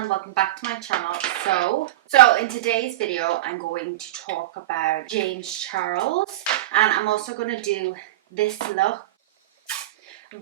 and welcome back to my channel. So in today's video I'm going to talk about James Charles, and I'm also going to do this look,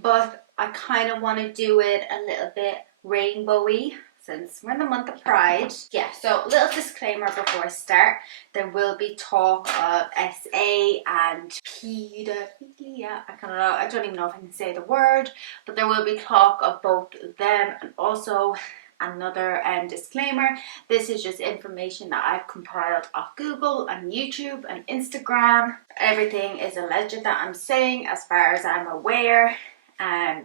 but I kind of want to do it a little bit rainbowy since we're in the month of Pride. Yeah, so a little disclaimer before I start. There will be talk of SA and pedophilia. I don't even know if I can say the word, but there will be talk of both of them. And also another disclaimer, this is just information that I've compiled off Google and YouTube and Instagram. Everything is alleged that I'm saying as far as I'm aware,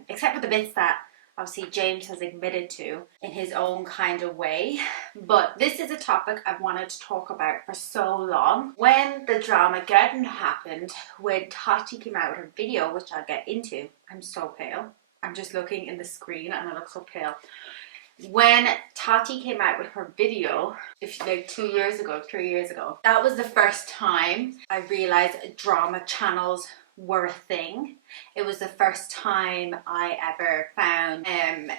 except for the bits that obviously James has admitted to in his own kind of way. But this is a topic I've wanted to talk about for so long. When the dramageddon happened, when Tati came out with her video, which I'll get into, I'm so pale. I'm just looking in the screen and I look so pale. When Tati came out with her video, like 2 years ago, 3 years ago, that was the first time I realized drama channels were a thing. It was the first time I ever found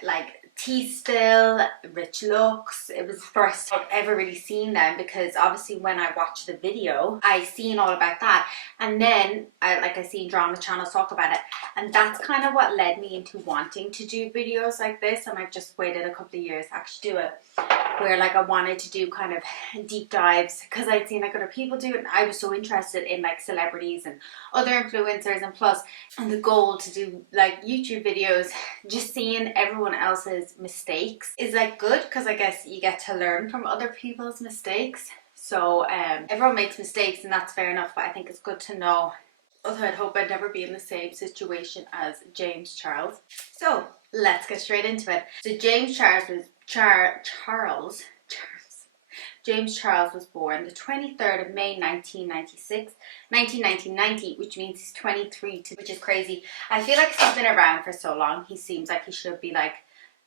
like tea spill, rich looks. It was the first I've ever really seen them, because obviously when I watched the video I seen all about that, and then I seen drama channels talk about it, and that's kind of what led me into wanting to do videos like this. And I've just waited a couple of years to actually do it, where like I wanted to do kind of deep dives, because I'd seen like other people do it, and I was so interested in like celebrities and other influencers, and the goal to do like YouTube videos, just seeing everyone else's mistakes is like good, because I guess you get to learn from other people's mistakes. So everyone makes mistakes and that's fair enough, but I think it's good to know. Although I'd hope I'd never be in the same situation as James Charles. So let's get straight into it. So James Charles was James Charles was born the 23rd of May 1990, which means he's 23, which is crazy. I feel like he's been around for so long. He seems like he should be like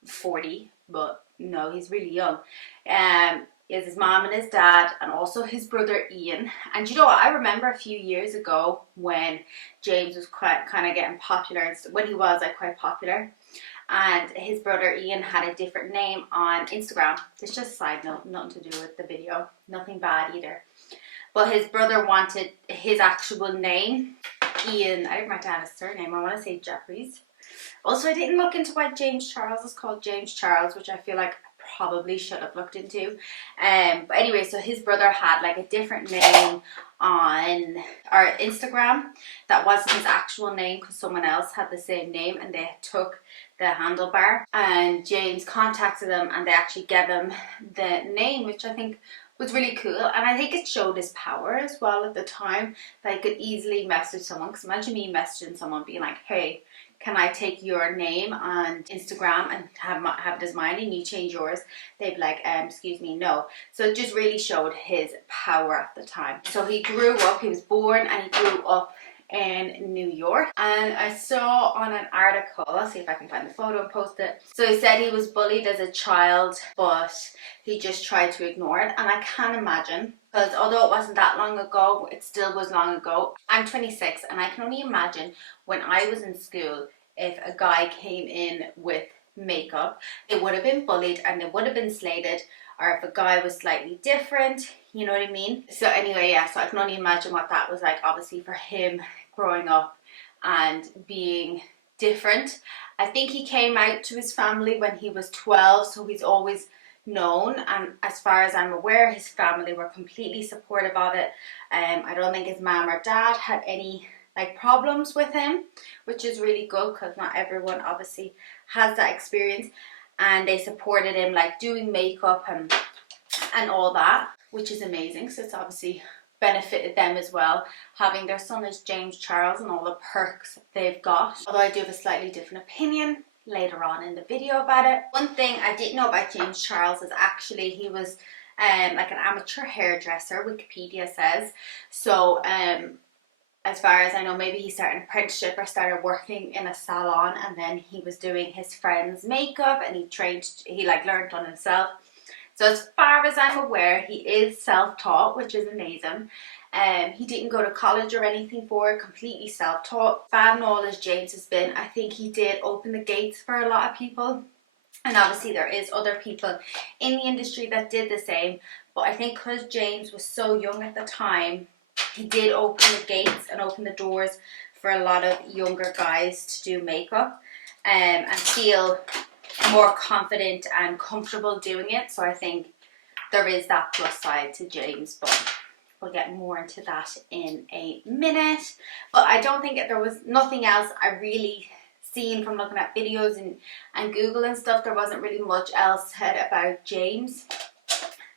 40, but no, he's really young. Is his mom and his dad, and also his brother Ian. And you know what, I remember a few years ago when James was kind of getting popular, when he was like quite popular, and his brother Ian had a different name on Instagram. It's just a side note, nothing to do with the video, nothing bad either. But his brother wanted his actual name, Ian. I didn't write down his surname, I want to say Jeffries. Also, I didn't look into why James Charles is called James Charles, which I feel like I probably should have looked into. But anyway, so his brother had like a different name on our Instagram that wasn't his actual name, because someone else had the same name and they took the handlebar. And James contacted them and they actually gave him the name, which I think was really cool. And I think it showed his power as well at the time, that he could easily message someone. Because imagine me messaging someone being like, hey, can I take your name on Instagram and have it as mine, and you change yours? They'd be like, excuse me, no. So it just really showed his power at the time. So he grew up, he was born and he grew up in New York. And I saw on an article, I'll see if I can find the photo and post it. So he said he was bullied as a child, but he just tried to ignore it. And I can imagine, because although it wasn't that long ago, it still was long ago. I'm 26 and I can only imagine when I was in school, if a guy came in with makeup, they would have been bullied and they would have been slated. Or if a guy was slightly different, you know what I mean? So anyway, yeah, so I can only imagine what that was like, obviously, for him growing up and being different. I think he came out to his family when he was 12, so he's always known, and as far as I'm aware, his family were completely supportive of it. I don't think his mom or dad had any like problems with him, which is really good, because not everyone obviously has that experience. And they supported him like doing makeup and all that, which is amazing. So it's obviously benefited them as well, having their son as James Charles and all the perks they've got. Although I do have a slightly different opinion later on in the video about it. One thing I didn't know about James Charles is actually he was like an amateur hairdresser, Wikipedia says. So as far as I know, maybe he started an apprenticeship or started working in a salon, and then he was doing his friend's makeup and he like learned on himself. So as far as I'm aware, he is self-taught, which is amazing. He didn't go to college or anything for it, completely self-taught. Bad and all as James has been, I think he did open the gates for a lot of people And obviously there is other people in the industry that did the same. But I think because James was so young at the time, he did open the gates and open the doors for a lot of younger guys to do makeup and feel more confident and comfortable doing it. So I think there is that plus side to James, but we'll get more into that in a minute. But I don't think there was nothing else I really seen from looking at videos and Google and stuff. There wasn't really much else said about James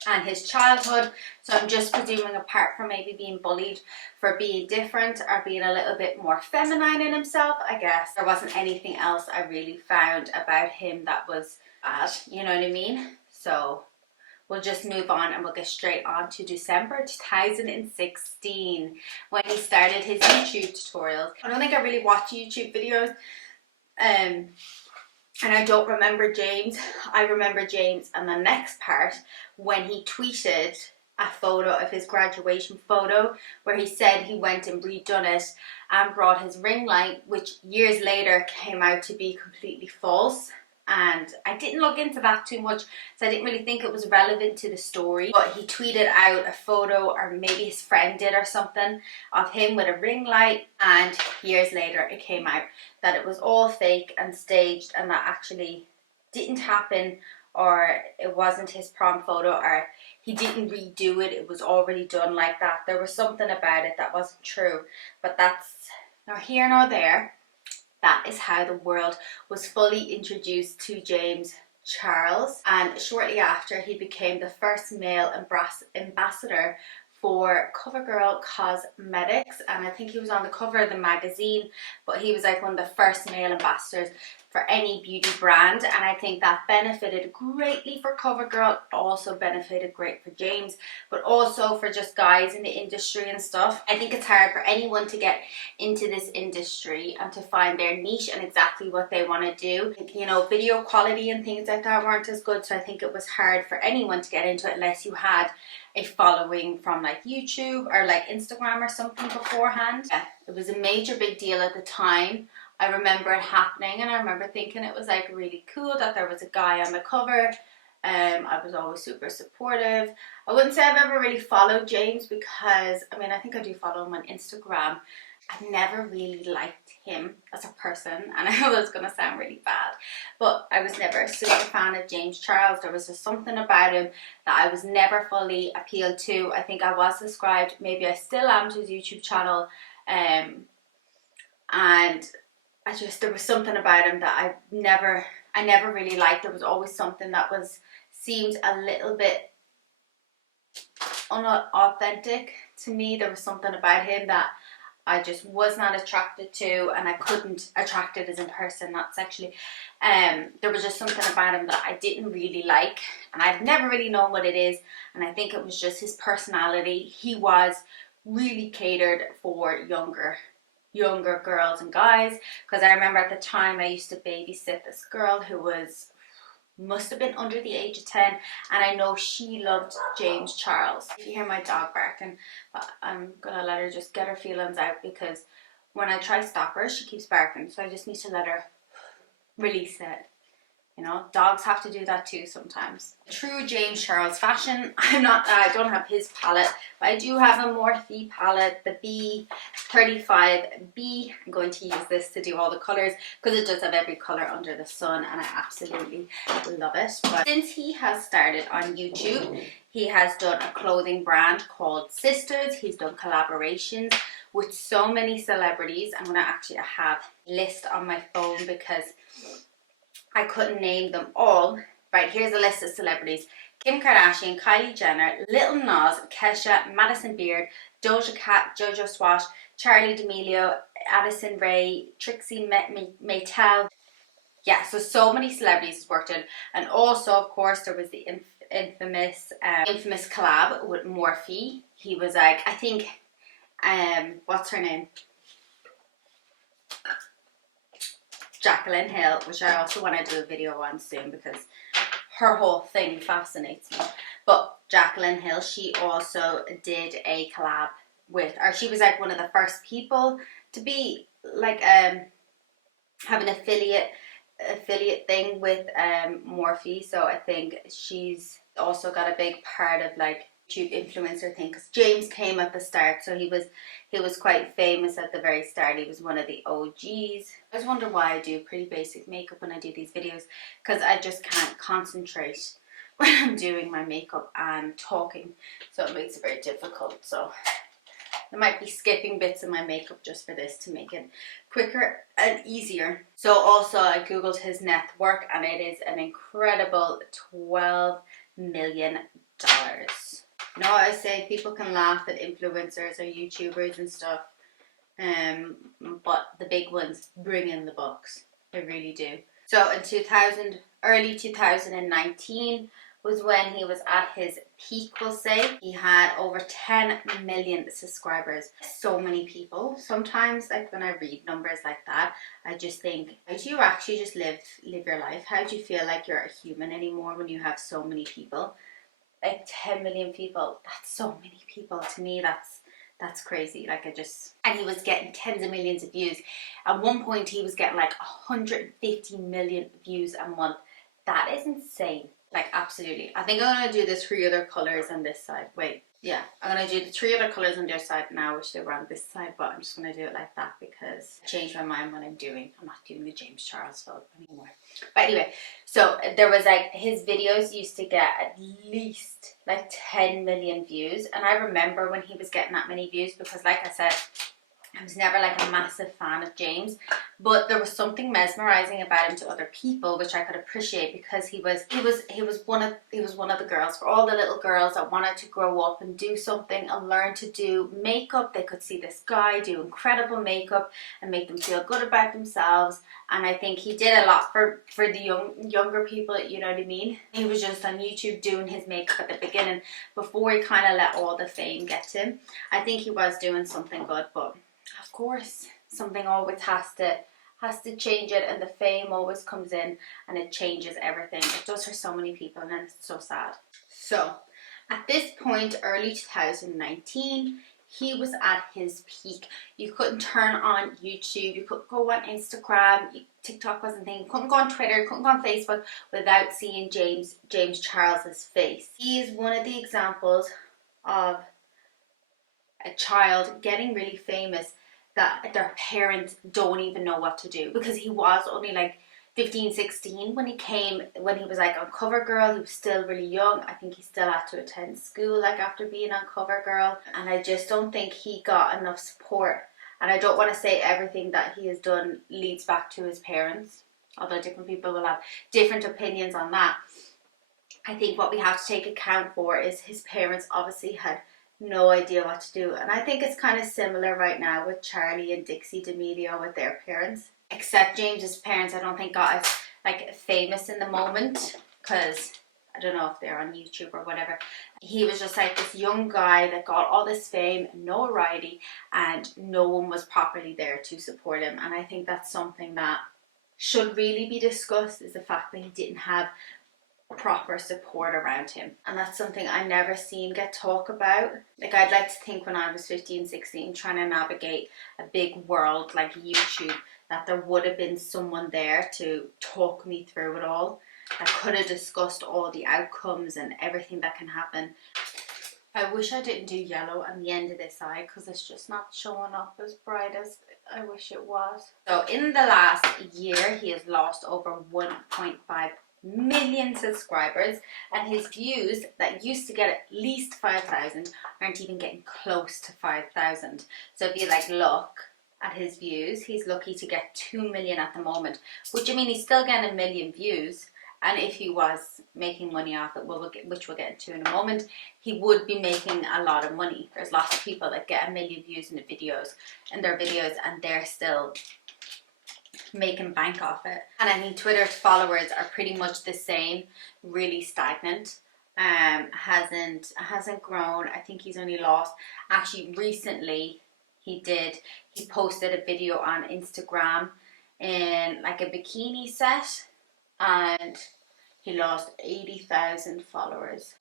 and his childhood. So I'm just presuming, apart from maybe being bullied for being different or being a little bit more feminine in himself, I guess there wasn't anything else I really found about him that was bad, you know what I mean? So we'll just move on and we'll get straight on to December 2016 when he started his YouTube tutorials. I don't think I really watch YouTube videos, and I don't remember James. I remember James and the next part when he tweeted a photo of his graduation photo where he said he went and redone it and brought his ring light, which years later came out to be completely false. And I didn't look into that too much, so I didn't really think it was relevant to the story. But he tweeted out a photo, or maybe his friend did or something, of him with a ring light, and years later it came out that it was all fake and staged and that actually didn't happen, or it wasn't his prom photo, or he didn't redo it, it was already done like that. There was something about it that wasn't true, but that's nor here nor there. That is how the world was fully introduced to James Charles, and shortly after he became the first male ambassador for CoverGirl Cosmetics, and I think he was on the cover of the magazine, but he was like one of the first male ambassadors for any beauty brand, and I think that benefited greatly for CoverGirl, also benefited great for James, but also for just guys in the industry and stuff. I think it's hard for anyone to get into this industry and to find their niche and exactly what they want to do. You know, video quality and things like that weren't as good, so I think it was hard for anyone to get into it unless you had a following from like YouTube or like Instagram or something beforehand. Yeah, it was a major big deal at the time. I remember it happening, and I remember thinking it was like really cool that there was a guy on the cover. I was always super supportive. I wouldn't say I've ever really followed James because, I mean, I think I do follow him on Instagram. I've never really liked him as a person, and I know that's going to sound really bad, but I was never a super fan of James Charles. There was just something about him that I was never fully appealed to. I think I was subscribed, maybe I still am, to his YouTube channel, and there was something about him that I never really liked. There was always something that seemed a little bit unauthentic to me. There was something about him that I just was not attracted to, and I couldn't attract it as in person, not sexually. There was just something about him that I didn't really like, and I've never really known what it is, and I think it was just his personality. He was really catered for younger girls and guys, because I remember at the time I used to babysit this girl who must have been under the age of 10, and I know she loved James Charles. If you hear my dog barking, I'm gonna let her just get her feelings out, because when I try to stop her she keeps barking, so I just need to let her release it. You know, dogs have to do that too sometimes. True James Charles fashion. I don't have his palette, but I do have a Morphe palette, the B35B. I'm going to use this to do all the colors because it does have every color under the sun, and I absolutely love it. But since he has started on YouTube, he has done a clothing brand called Sisters. He's done collaborations with so many celebrities. I'm gonna actually have a list on my phone because I couldn't name them all. Right, here's a list of celebrities: Kim Kardashian, Kylie Jenner, Lil Nas, Kesha, Madison Beard, Doja Cat, Jojo Swat, Charli D'Amelio, Addison Rae, Trixie Mattel. Yeah, so many celebrities he's worked in. And also, of course, there was the infamous collab with Morphe. He was like, I think, what's her name? Jaclyn Hill, which I also want to do a video on soon because her whole thing fascinates me. But Jaclyn Hill, she also did a collab with, or she was like one of the first people to be like have an affiliate affiliate thing with Morphe, so I think she's also got a big part of like YouTube influencer thing, because James came at the start, so he was quite famous at the very start. He was one of the OGs. I just wonder why I do pretty basic makeup when I do these videos, because I just can't concentrate when I'm doing my makeup and talking, so it makes it very difficult. So I might be skipping bits of my makeup just for this to make it quicker and easier. So also I googled his net worth, and it is an incredible $12 million. You know what I say, people can laugh at influencers or YouTubers and stuff, but the big ones bring in the bucks. They really do. So in early 2019 was when he was at his peak, we'll say. He had over 10 million subscribers. So many people. Sometimes, like when I read numbers like that, I just think, how do you actually just live your life? How do you feel like you're a human anymore when you have so many people? Like 10 million people, that's so many people. To me, that's crazy. Like and he was getting tens of millions of views. At one point he was getting like 150 million views a month. That is insane. Like, absolutely. I think I'm gonna do the 3 other colors on this side. Wait, yeah, I'm gonna do the 3 other colors on their side now. I wish they were on this side, but I'm just gonna do it like that because I changed my mind when I'm not doing the James Charles photo anymore. But anyway, so there was like, his videos used to get at least like 10 million views, and I remember when he was getting that many views, because like I said, I was never like a massive fan of James, but there was something mesmerizing about him to other people, which I could appreciate, because he was one of the girls, for all the little girls that wanted to grow up and do something and learn to do makeup. They could see this guy do incredible makeup and make them feel good about themselves, and I think he did a lot for the younger people, you know what I mean? He was just on YouTube doing his makeup at the beginning before he kind of let all the fame get to him. I think he was doing something good, but of course, something always has to change it, and the fame always comes in and it changes everything. It does for so many people, and it's so sad. So, at this point, early 2019, he was at his peak. You couldn't turn on YouTube, you couldn't go on Instagram, TikTok wasn't a thing, you couldn't go on Twitter, you couldn't go on Facebook without seeing James Charles's face. He is one of the examples of a child getting really famous that their parents don't even know what to do, because he was only like 15, 16 when he was like on CoverGirl. He was still really young. I think he still had to attend school like after being on CoverGirl, and I just don't think he got enough support. And I don't want to say everything that he has done leads back to his parents, although different people will have different opinions on that. I think what we have to take account for is his parents obviously had no idea what to do, and I think it's kind of similar right now with Charlie and Dixie D'Amelio with their parents. Except James's parents, I don't think got as like famous in the moment, because I don't know if they're on YouTube or whatever. He was just like this young guy that got all this fame and notoriety, and no one was properly there to support him. And I think that's something that should really be discussed, is the fact that he didn't have proper support around him, and that's something I never seen get talked about. Like, I'd like to think when I was 15, 16 trying to navigate a big world like YouTube, that there would have been someone there to talk me through it all, that could have discussed all the outcomes and everything that can happen. I wish I didn't do yellow on the end of this eye, because it's just not showing up as bright as I wish it was. So in the last year, he has lost over 1.5 million subscribers, and his views that used to get at least 5,000 aren't even getting close to 5,000. So if you like look at his views, he's lucky to get 2 million at the moment, which, I mean, he's still getting 1 million views, and if he was making money off it, which we'll get into in a moment, he would be making a lot of money. There's lots of people that get 1 million views in their videos, and they're still making bank off it. And I think Twitter's followers are pretty much the same, really stagnant. Hasn't grown. I think he's only lost. Actually, recently he posted a video on Instagram in like a bikini set, and he lost 80,000 followers.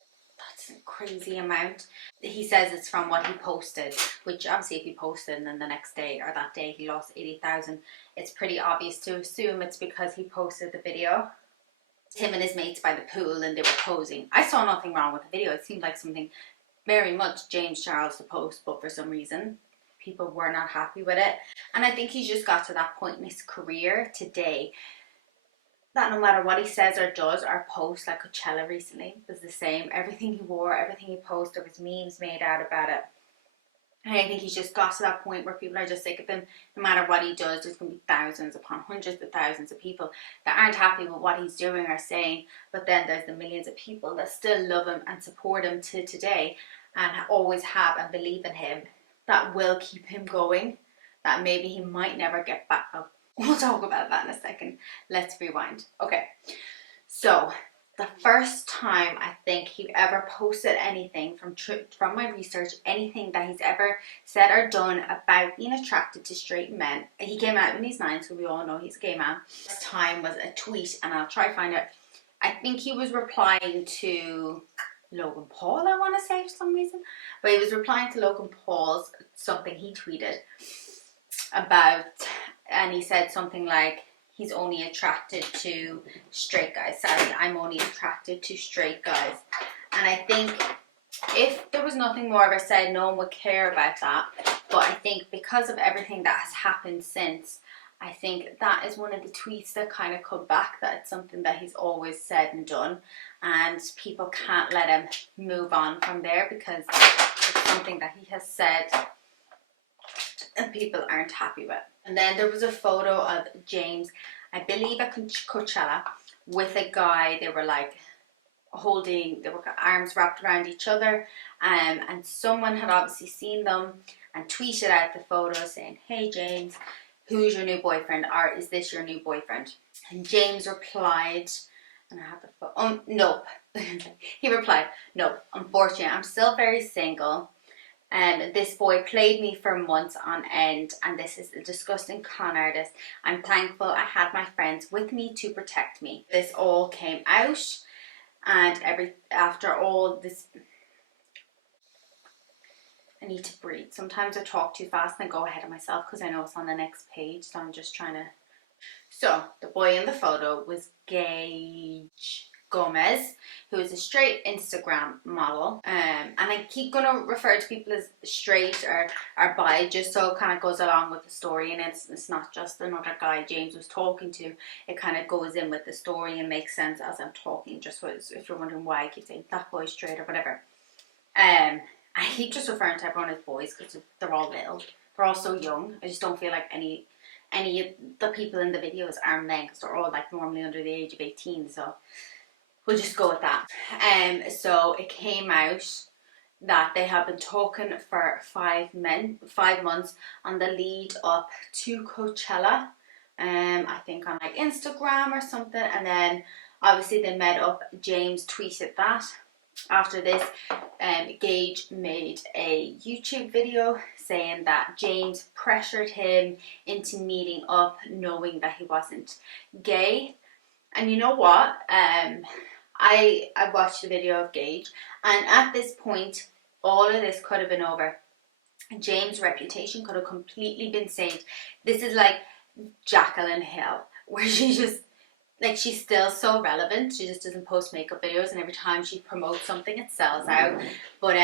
It's a crazy amount. He says it's from what he posted, which obviously if he posted and then the next day or that day he lost 80,000, it's pretty obvious to assume it's because he posted the video. Him and his mates by the pool and they were posing. I saw nothing wrong with the video. It seemed like something very much James Charles to post, but for some reason people were not happy with it. And I think he's just got to that point in his career today that no matter what he says or does or posts, like Coachella recently was the same. Everything he wore, everything he posted, there was memes made out about it. And I think he's just got to that point where people are just sick of him. No matter what he does, there's going to be thousands upon hundreds of thousands of people that aren't happy with what he's doing or saying. But then there's the millions of people that still love him and support him to today and always have and believe in him, that will keep him going, that maybe he might never get back up. We'll talk about that in a second. Let's rewind. Okay, so the first time I think he ever posted anything from my research, anything that he's ever said or done about being attracted to straight men. He came out when he's 9, so we all know he's a gay man. This time was a tweet, and I'll try to find it. I think he was replying to Logan Paul, I want to say, for some reason. But he was replying to Logan Paul's something he tweeted about, and he said something like, he's only attracted to straight guys. Sorry, I'm only attracted to straight guys. And I think if there was nothing more ever said, no one would care about that. But I think because of everything that has happened since, I think that is one of the tweets that kind of come back, that it's something that he's always said and done. And people can't let him move on from there because it's something that he has said and people aren't happy with. And then there was a photo of James, I believe at Coachella, with a guy. They were like holding, they were arms wrapped around each other, and someone had obviously seen them and tweeted out the photo saying, "Hey James, who's your new boyfriend, or is this your new boyfriend?" And James replied, and I have the photo, nope. He replied, "Nope, unfortunately I'm still very single. And this boy played me for months on end, and this is a disgusting con artist. I'm thankful I had my friends with me to protect me." This all came out, and after all this, I need to breathe. Sometimes I talk too fast and I go ahead of myself because I know it's on the next page, so I'm just trying to. So the boy in the photo was Gage Gomez, who is a straight Instagram model, and I keep going to refer to people as straight or bi, just so it kind of goes along with the story, and it's not just another guy James was talking to. It kind of goes in with the story and makes sense as I'm talking, just if you're wondering why I keep saying that boy's straight or whatever. I keep just referring to everyone as boys because they're all little, they're all so young. I just don't feel like any of the people in the videos are men, because they're all like normally under the age of 18, so we'll just go with that. So it came out that they have been talking for 5 months on the lead up to Coachella. I think on like Instagram or something, and then obviously they met up. James tweeted that. After this, Gage made a YouTube video saying that James pressured him into meeting up, knowing that he wasn't gay. And you know what? I watched the video of Gage, and at this point, all of this could have been over. James' reputation could have completely been saved. This is like Jacqueline Hill, where she's still so relevant. She just doesn't post makeup videos, and every time she promotes something, it sells out. But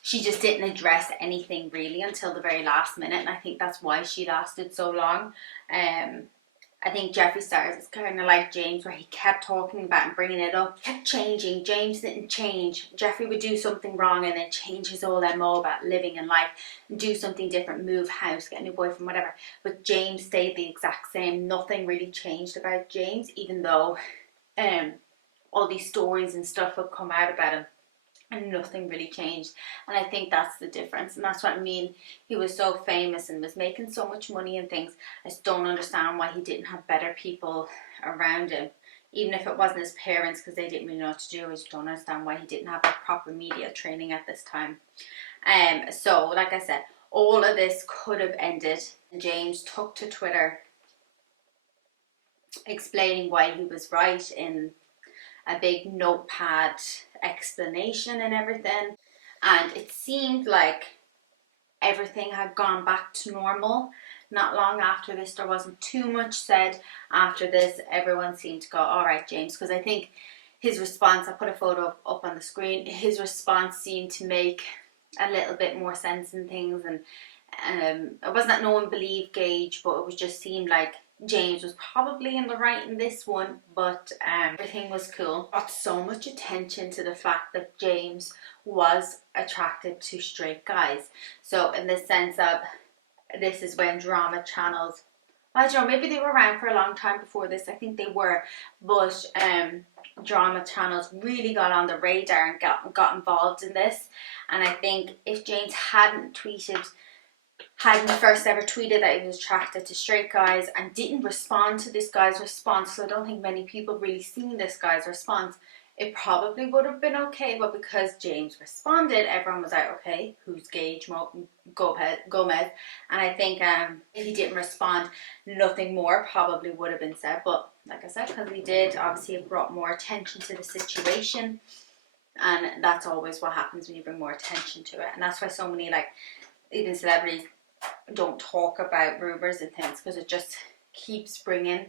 she just didn't address anything really until the very last minute, and I think that's why she lasted so long. I think Jeffree Stars is kind of like James, where he kept talking about and bringing it up, kept changing. James didn't change. Jeffree would do something wrong and then change his whole MO about living in life, do something different, move house, get a new boyfriend, whatever. But James stayed the exact same. Nothing really changed about James, even though all these stories and stuff would come out about him, and nothing really changed. And I think that's the difference, and that's what I mean. He was so famous and was making so much money and things. I just don't understand why he didn't have better people around him, even if it wasn't his parents, because they didn't really know what to do. I just don't understand why he didn't have a proper media training at this time. So like I said, all of this could have ended. James took to Twitter explaining why he was right in a big notepad explanation and everything. And it seemed like everything had gone back to normal. Not long after this, there wasn't too much said. After this, everyone seemed to go, all right, James, because I think his response, I put a photo up on the screen, his response seemed to make a little bit more sense in things. And it wasn't that no one believed Gage, but it was just seemed like James was probably in the right in this one, but everything was cool. Got so much attention to the fact that James was attracted to straight guys. So in the sense of, this is when drama channels, I don't know, maybe they were around for a long time before this, I think they were, but drama channels really got on the radar and got involved in this. And I think if James hadn't first ever tweeted that he was attracted to straight guys and didn't respond to this guy's response, so I don't think many people really seen this guy's response, it probably would have been okay. But because James responded, everyone was like, okay, who's Gage Gomez? And I think if he didn't respond, nothing more probably would have been said. But like I said, because he did, obviously it brought more attention to the situation. And that's always what happens when you bring more attention to it. And that's why so many, like, even celebrities don't talk about rumors and things, because it just keeps bringing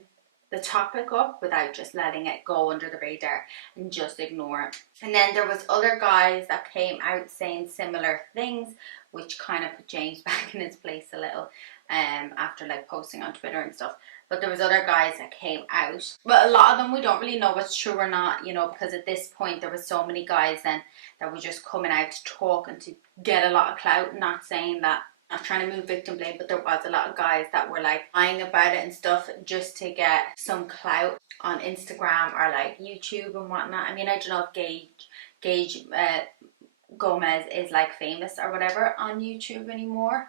the topic up without just letting it go under the radar and just ignore it. And then there was other guys that came out saying similar things, which kind of put James back in his place a little after like posting on Twitter and stuff. But there was other guys that came out, but a lot of them we don't really know what's true or not, you know, because at this point there was so many guys then that were just coming out to talk and to get a lot of clout. Not saying that, not trying to move victim blame, but there was a lot of guys that were like lying about it and stuff just to get some clout on Instagram or like YouTube and whatnot. I mean, I don't know if Gage Gomez is like famous or whatever on YouTube anymore.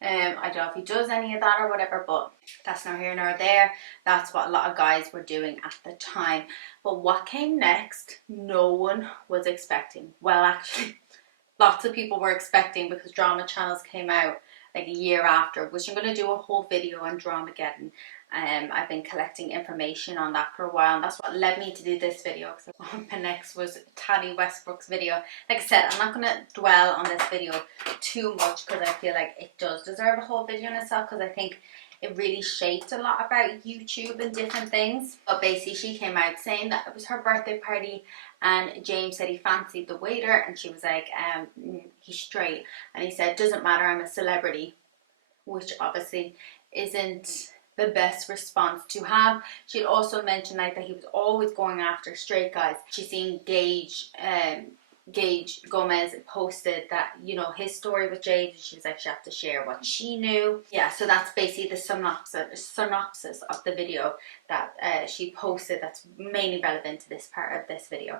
I don't know if he does any of that or whatever, but that's nor here nor there. That's what a lot of guys were doing at the time. But what came next, no one was expecting. Well, actually, lots of people were expecting, because drama channels came out like a year after, which I'm going to do a whole video on Dramageddon. I've been collecting information on that for a while, and that's what led me to do this video, because what next was Tani Westbrook's video. Like I said, I'm not going to dwell on this video too much, because I feel like it does deserve a whole video in itself, because I think it really shaped a lot about YouTube and different things. But basically she came out saying that it was her birthday party and James said he fancied the waiter, and she was like, he's straight. And he said, doesn't matter, I'm a celebrity, which obviously isn't the best response to have. She'd also mentioned like that he was always going after straight guys. She's seen Gage Gomez posted that, you know, his story with Jade, and she was like, she had to share what she knew. Yeah, so that's basically the synopsis of the video that she posted that's mainly relevant to this part of this video.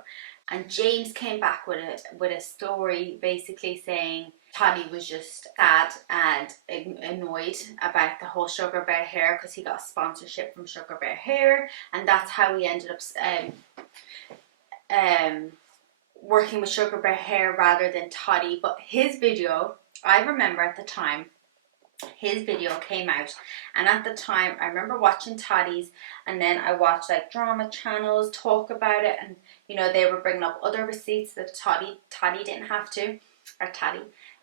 And James came back with a story basically saying Toddy was just sad and annoyed about the whole Sugar Bear Hair, because he got a sponsorship from Sugar Bear Hair, and that's how he ended up working with Sugar Bear Hair rather than Toddy. But his video, I remember at the time, his video came out, and at the time I remember watching Toddy's, and then I watched like drama channels talk about it, and you know, they were bringing up other receipts that Toddy didn't have to, or Toddy.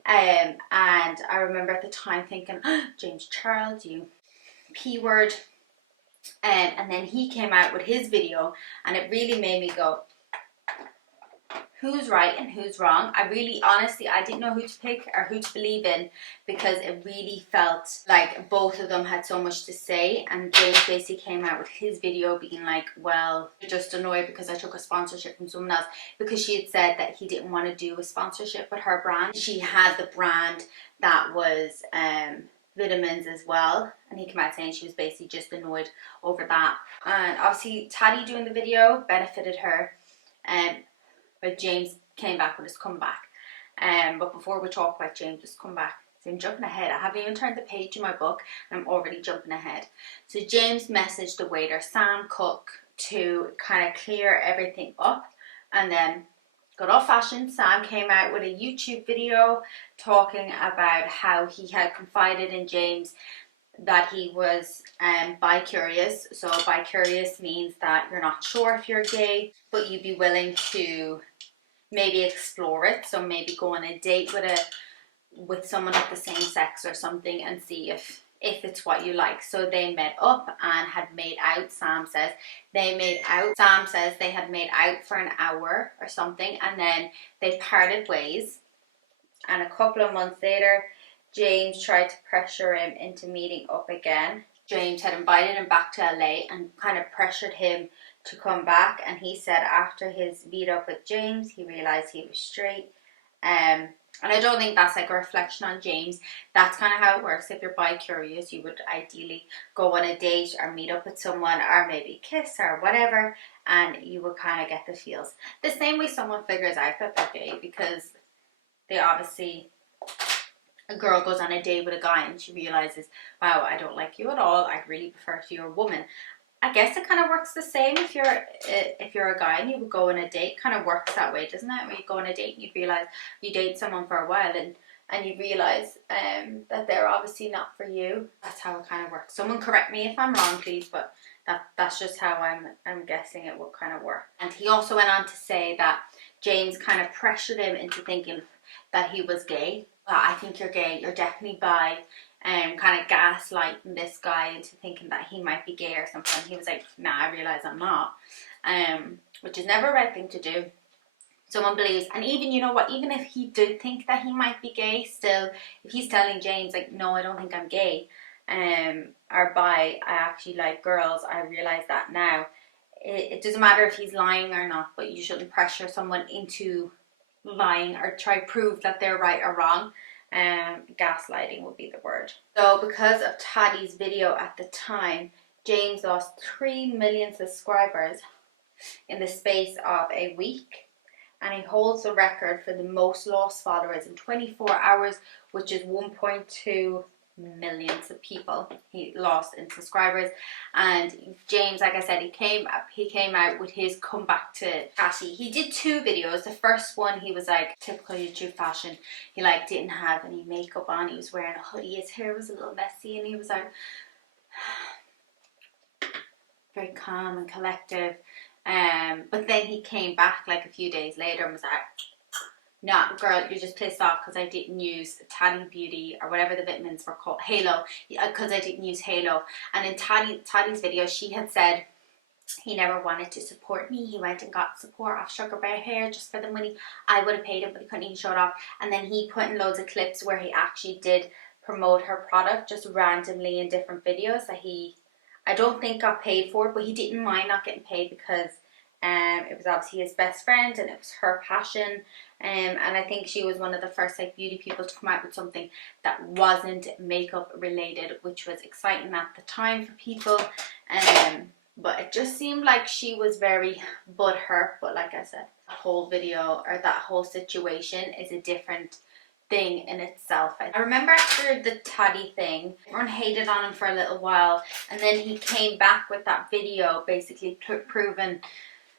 And I remember at the time thinking, oh, James Charles, you P word. And then he came out with his video, and it really made me go, who's right and who's wrong? I really, honestly, I didn't know who to pick or who to believe in, because it really felt like both of them had so much to say. And James basically came out with his video being like, well, you're just annoyed because I took a sponsorship from someone else, because she had said that he didn't want to do a sponsorship with her brand. She had the brand that was vitamins as well, and he came out saying she was basically just annoyed over that. And obviously Taddy doing the video benefited her, but James came back with his comeback. But before we talk about James's comeback, so I'm jumping ahead. I haven't even turned the page in my book, and I'm already jumping ahead. So James messaged the waiter, Sam Cook, to kind of clear everything up, and then good old fashioned Sam came out with a YouTube video talking about how he had confided in James that he was bi-curious. So bi-curious means that you're not sure if you're gay, but you'd be willing to maybe explore it. So maybe go on a date with someone of the same sex or something and see if it's what you like. So they met up and had made out. Sam says they had made out for an hour or something, and then they parted ways. And a couple of months later, James tried to pressure him into meeting up again. James had invited him back to LA and kind of pressured him to come back, and he said after his meet up with James he realized he was straight. And I don't think that's like a reflection on James. That's kind of how it works. If you're bi-curious, you would ideally go on a date or meet up with someone or maybe kiss or whatever, and you would kind of get the feels. The same way someone figures out that they're gay, because they obviously, a girl goes on a date with a guy and she realizes, wow, I don't like you at all. I really prefer if you're a woman. I guess it kind of works the same if you're a guy and you would go on a date. Kind of works that way, doesn't it? When you go on a date and you realize you date someone for a while and you realize that they're obviously not for you. That's how it kind of works. Someone correct me if I'm wrong, please, but that's just how I'm guessing it would kind of work. And he also went on to say that James kind of pressured him into thinking that he was gay. Well, I think you're gay. You're definitely bi. Kind of gaslighting this guy into thinking that he might be gay or something. He was like, nah, I realise I'm not. Which is never a right thing to do. Someone believes, and even, you know what, even if he did think that he might be gay, still, if he's telling James, like, no, I don't think I'm gay, or bi, I actually like girls, I realise that now. It doesn't matter if he's lying or not, but you shouldn't pressure someone into lying or try to prove that they're right or wrong. Gaslighting would be the word. So because of Taddy's video at the time, James lost 3 million subscribers in the space of a week, and he holds the record for the most lost followers in 24 hours, which is 1.2 millions of people he lost in subscribers. And James, like I said, he came out with his comeback to Cassie. He did 2 videos. The first one, he was like typical YouTube fashion. He like didn't have any makeup on. He was wearing a hoodie. His hair was a little messy, and he was like very calm and collective. But then he came back like a few days later and was like, nah, girl, you're just pissed off because I didn't use Taddy Beauty or whatever the vitamins were called, Halo, because I didn't use Halo. And in Taddy's video, she had said he never wanted to support me. He went and got support off Sugar Bear Hair just for the money. I would have paid him, but he couldn't even show it off. And then he put in loads of clips where he actually did promote her product just randomly in different videos that I don't think got paid for, but he didn't mind not getting paid because it was obviously his best friend and it was her passion. And I think she was one of the first like beauty people to come out with something that wasn't makeup related, which was exciting at the time for people. But it just seemed like she was very butthurt. But like I said, the whole video or that whole situation is a different thing in itself. I remember after the Taddy thing, everyone hated on him for a little while, and then he came back with that video basically proving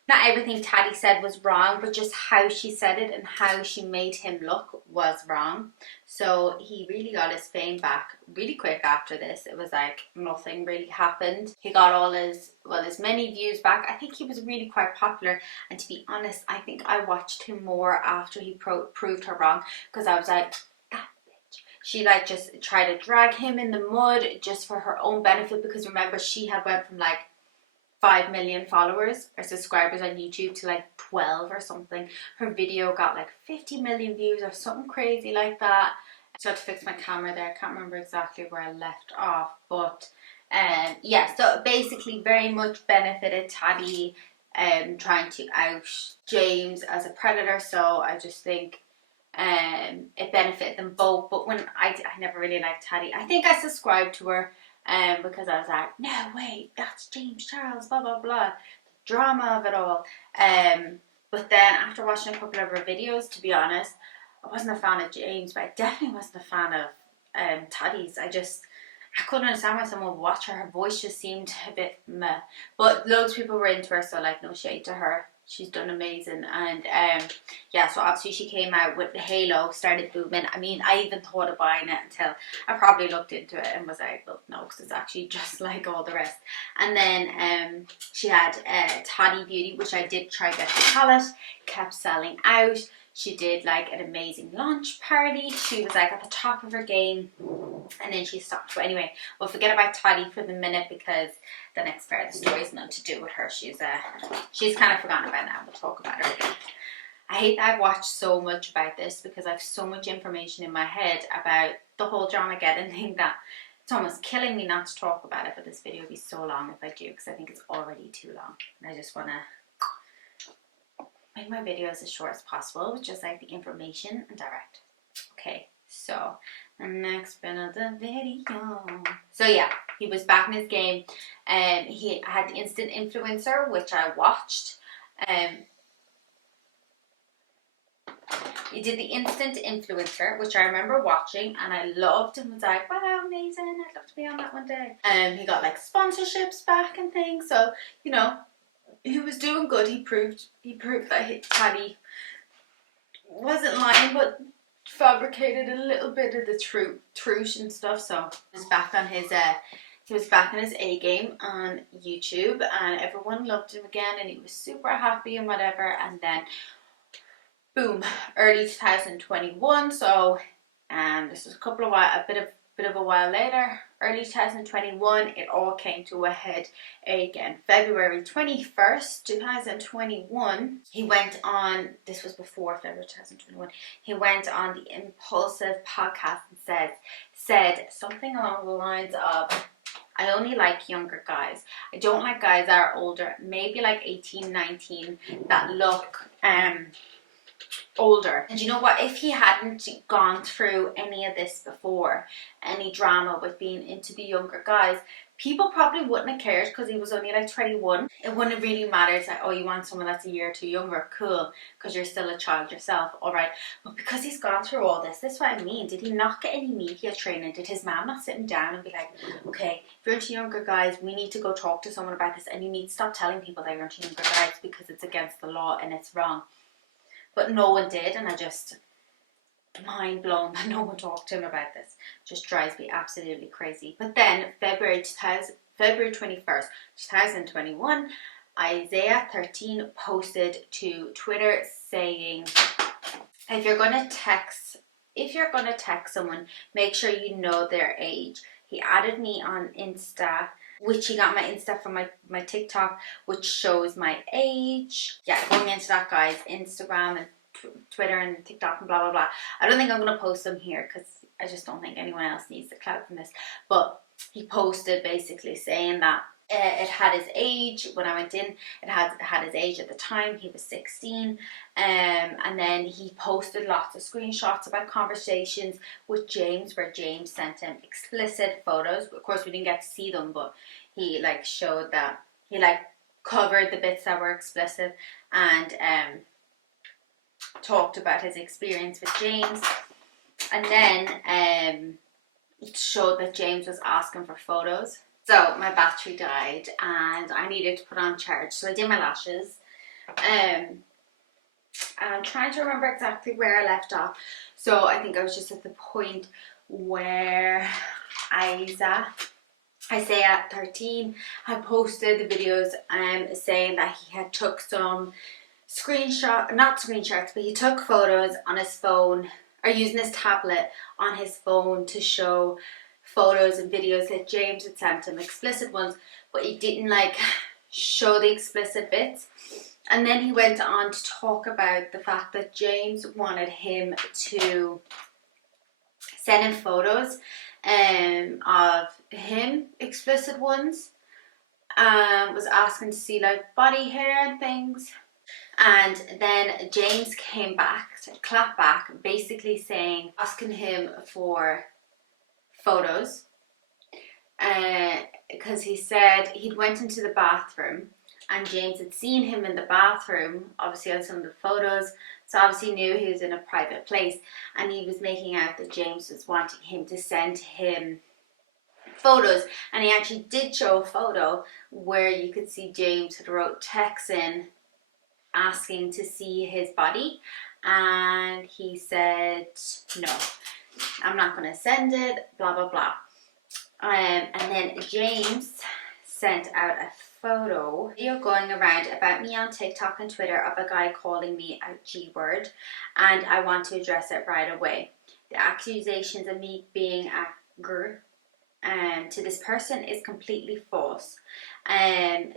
not everything Taddy said was wrong, but just how she said it and how she made him look was wrong. So he really got his fame back really quick after this. It was like nothing really happened. He got all his many views back. I think he was really quite popular, and to be honest, I think I watched him more after he proved her wrong, because I was like, that bitch. She like just tried to drag him in the mud just for her own benefit, because remember, she had went from like 5 million followers or subscribers on YouTube to like 12 or something. Her video got like 50 million views or something crazy like that. So I had to fix my camera there. I can't remember exactly where I left off, but yeah, so it basically very much benefited Taddy trying to out James as a predator. So I just think it benefited them both. But when I never really liked Taddy. I think I subscribed to her because I was like, no, wait, that's James Charles, blah, blah, blah. The drama of it all. But then after watching a couple of her videos, to be honest, I wasn't a fan of James, but I definitely wasn't a fan of Taddy's. I couldn't understand why someone would watch her. Her voice just seemed a bit meh. But loads of people were into her, so like no shade to her. She's done amazing. And yeah, yeah, so obviously she came out with the halo, started booming. I mean, I even thought of buying it until I probably looked into it and was like, well, no, because it's actually just like all the rest. And then she had Toddy Beauty, which I did try get the palette, kept selling out. She did like an amazing launch party. She was like at the top of her game, and then she stopped. But anyway, we'll forget about Toddy for the minute because the next part of the story is not to do with her. She's kind of forgotten about now. We'll talk about her again. I hate that I've watched so much about this because I have so much information in my head about the whole Dramageddon thing that it's almost killing me not to talk about it. But this video will be so long if I do, because I think it's already too long. And I just want to make my videos as short as possible with just like the information and direct. Okay, so the next bit of the video. So yeah, he was back in his game. He had the Instant Influencer, which I watched. He did the Instant Influencer, which I remember watching and I loved, and was like, wow, amazing, I'd love to be on that one day. He got like sponsorships back and things, so you know, he was doing good. He proved that Toddy wasn't lying, but fabricated a little bit of the truth and stuff. So he was back on his A game on YouTube, and everyone loved him again, and he was super happy and whatever. And then boom, early 2021. So this was a bit of a while later. Early 2021, it all came to a head again. February 21st, 2021, he went on, this was before February 2021, he went on the Impulsive podcast and said something along the lines of, I only like younger guys. I don't like guys that are older, maybe like 18, 19, that look older. And you know what, if he hadn't gone through any of this before, any drama with being into the younger guys, people probably wouldn't have cared because he was only like 21. It wouldn't have really mattered. It's like, oh, you want someone that's a year or two younger, cool, because you're still a child yourself, alright. But because he's gone through all this is what I mean. Did he not get any media training? Did his mom not sit him down and be like, okay, if you're into younger guys, we need to go talk to someone about this, and you need to stop telling people that you're into younger guys because it's against the law and it's wrong. But no one did, and I just, mind blown that no one talked to him about this. Just drives me absolutely crazy. But then February 21st, 2021, Isaiah 13 posted to Twitter saying, if you're gonna text someone, make sure you know their age. He added me on Insta, which he got my Insta from my TikTok, which shows my age. Yeah, going into that, guys, Instagram and Twitter and TikTok and blah blah blah. I don't think I'm gonna post them here because I just don't think anyone else needs the clout from this. But he posted basically saying that it had his age when I went in. It had his age at the time. He was 16, and then he posted lots of screenshots about conversations with James, where James sent him explicit photos. Of course, we didn't get to see them, but he like showed that he like covered the bits that were explicit and talked about his experience with James. And then it showed that James was asking for photos. So my battery died and I needed to put on charge. So I did my lashes. And I'm trying to remember exactly where I left off. So I think I was just at the point where Isaiah 13 had posted the videos saying that he had took some not screenshots, but he took photos on his phone, or using his tablet on his phone to show photos and videos that James had sent him, explicit ones, but he didn't like show the explicit bits. And then he went on to talk about the fact that James wanted him to send him photos of him, explicit ones, was asking to see like body hair and things. And then James came back to clap back, basically asking him for photos, because he said he'd went into the bathroom and James had seen him in the bathroom, obviously on some of the photos, so obviously knew he was in a private place, and he was making out that James was wanting him to send him photos. And he actually did show a photo where you could see James had wrote text in asking to see his body, and he said, no, I'm not going to send it, blah, blah, blah. And then James sent out a video going around about me on TikTok and Twitter of a guy calling me a G word, and I want to address it right away. The accusations of me being a grr to this person is completely false.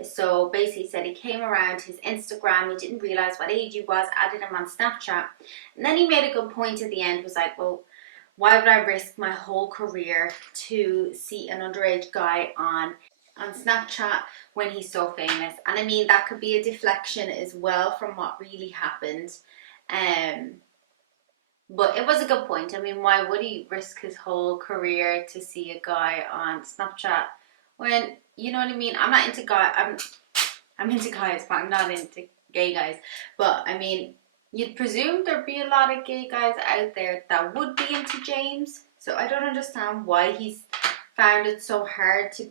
So basically said he came around his Instagram, he didn't realize what age he was, added him on Snapchat, and then he made a good point at the end, was like, well, why would I risk my whole career to see an underage guy on Snapchat when he's so famous? And I mean, that could be a deflection as well from what really happened. But it was a good point. I mean, why would he risk his whole career to see a guy on Snapchat when, you know what I mean? I'm not into I'm into guys, but I'm not into gay guys. But I mean, you'd presume there'd be a lot of gay guys out there that would be into James. So I don't understand why he's found it so hard to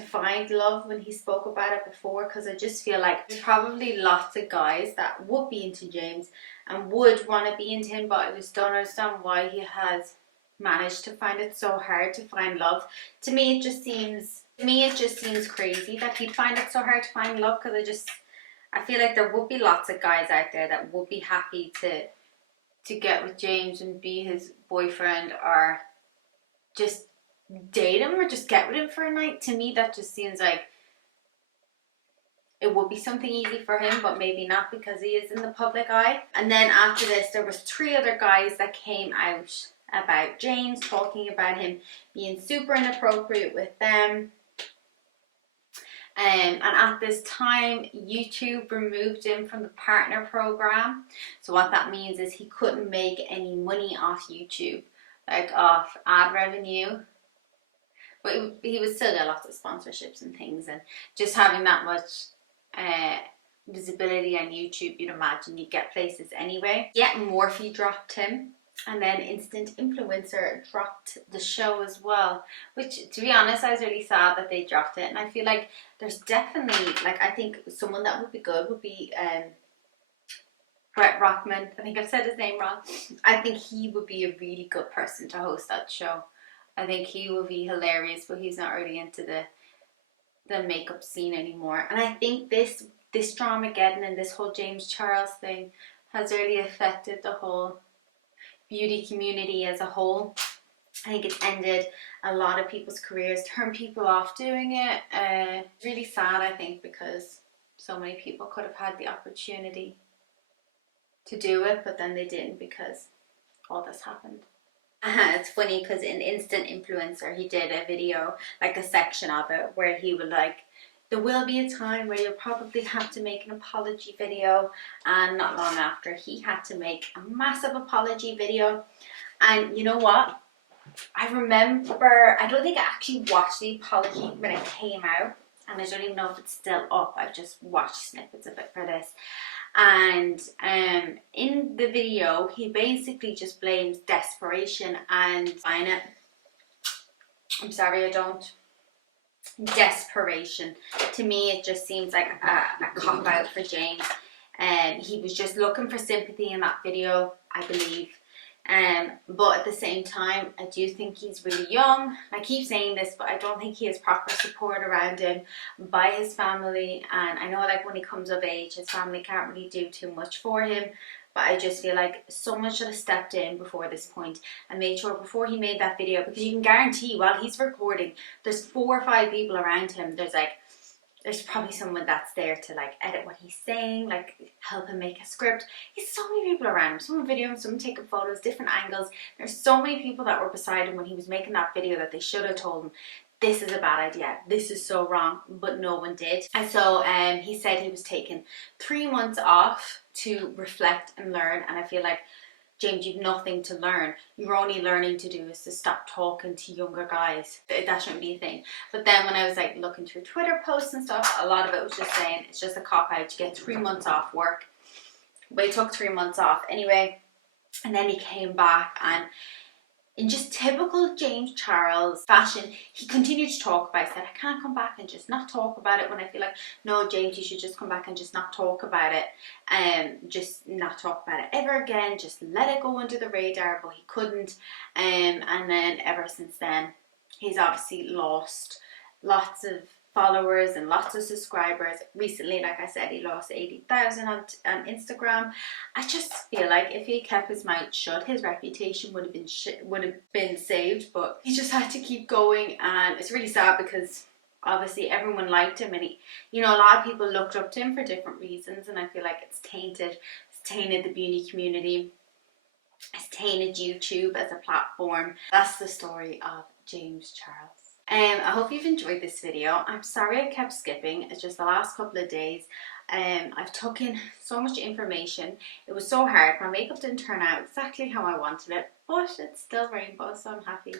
find love when he spoke about it before, because I just feel like there's probably lots of guys that would be into James and would want to be into him, but I just don't understand why he has managed to find it so hard to find love. To me it just seems crazy that he'd find it so hard to find love, because I feel like there would be lots of guys out there that would be happy to get with James and be his boyfriend, or just date him, or just get with him for a night. To me that just seems like it would be something easy for him, but maybe not, because he is in the public eye. And then after this, there was 3 other guys that came out about James, talking about him being super inappropriate with them. And at this time, YouTube removed him from the partner program. So what that means is he couldn't make any money off YouTube, like off ad revenue. But he would still get lots of sponsorships and things, and just having that much visibility on YouTube, you'd imagine you'd get places anyway. Yeah, Morphe dropped him, and then Instant Influencer dropped the show as well, which, to be honest, I was really sad that they dropped it. And I feel like there's definitely, like, I think someone that would be good would be Brett Rockman. I think I've said his name wrong. I think he would be a really good person to host that show. I think he would be hilarious, but he's not really into the makeup scene anymore. And I think this Dramageddon and this whole James Charles thing has really affected the whole beauty community as a whole. I think it's ended a lot of people's careers, turned people off doing it. Really sad, I think, because so many people could have had the opportunity to do it, but then they didn't because all this happened. It's funny because in Instant Influencer, he did a video, like a section of it, where he would like, there will be a time where you'll probably have to make an apology video. And not long after, he had to make a massive apology video. And you know what? I remember, I don't think I actually watched the apology when it came out. And I don't even know if it's still up. I've just watched snippets of it for this. And in the video, he basically just blames desperation and find it. I'm sorry, I don't. Desperation. To me, it just seems like a cop out for James. He was just looking for sympathy in that video, I believe. But at the same time, I do think he's really young. I keep saying this, but I don't think he has proper support around him by his family. And I know, like, when he comes of age, his family can't really do too much for him. But I just feel like someone should have stepped in before this point and made sure before he made that video, because you can guarantee while he's recording, there's 4 or 5 people around him. There's probably someone that's there to like edit what he's saying, like help him make a script. He's so many people around him. Someone videoing, someone taking photos, different angles. There's so many people that were beside him when he was making that video that they should have told him, this is a bad idea, this is so wrong, but no one did. And so he said he was taking 3 months off to reflect and learn. And I feel like, James, you've nothing to learn. You're only learning to do is to stop talking to younger guys. That shouldn't be a thing. But then when I was like looking through Twitter posts and stuff, a lot of it was just saying it's just a cop out to get 3 months off work. But he took 3 months off anyway, and then he came back, and in just typical James Charles fashion, he continued to talk about it. He said, I can't come back and just not talk about it, when I feel like, no, James, you should just come back and just not talk about it. Just not talk about it ever again. Just let it go under the radar, but he couldn't. And then ever since then, he's obviously lost lots of followers and lots of subscribers. Recently, like I said, he lost 80,000 on Instagram. I just feel like if he kept his mouth shut, his reputation would have been saved. But he just had to keep going, and it's really sad because obviously everyone liked him, and he, you know, a lot of people looked up to him for different reasons, and I feel like it's tainted the beauty community. It's tainted YouTube as a platform. That's the story of James Charles. I hope you've enjoyed this video. I'm sorry I kept skipping. It's just the last couple of days. I've taken so much information. It was so hard. My makeup didn't turn out exactly how I wanted it, but it's still rainbow, so I'm happy.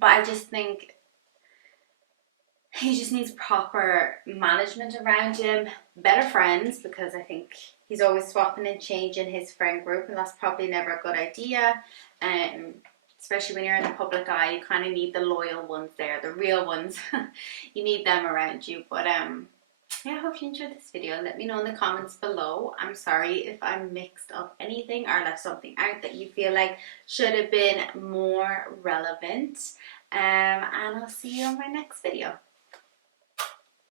But I just think he just needs proper management around him, better friends, because I think he's always swapping and changing his friend group, and that's probably never a good idea. Especially when you're in the public eye, you kind of need the loyal ones there, the real ones. You need them around you. But yeah, I hope you enjoyed this video. Let me know in the comments below. I'm sorry if I mixed up anything or left something out that you feel like should have been more relevant. And I'll see you on my next video.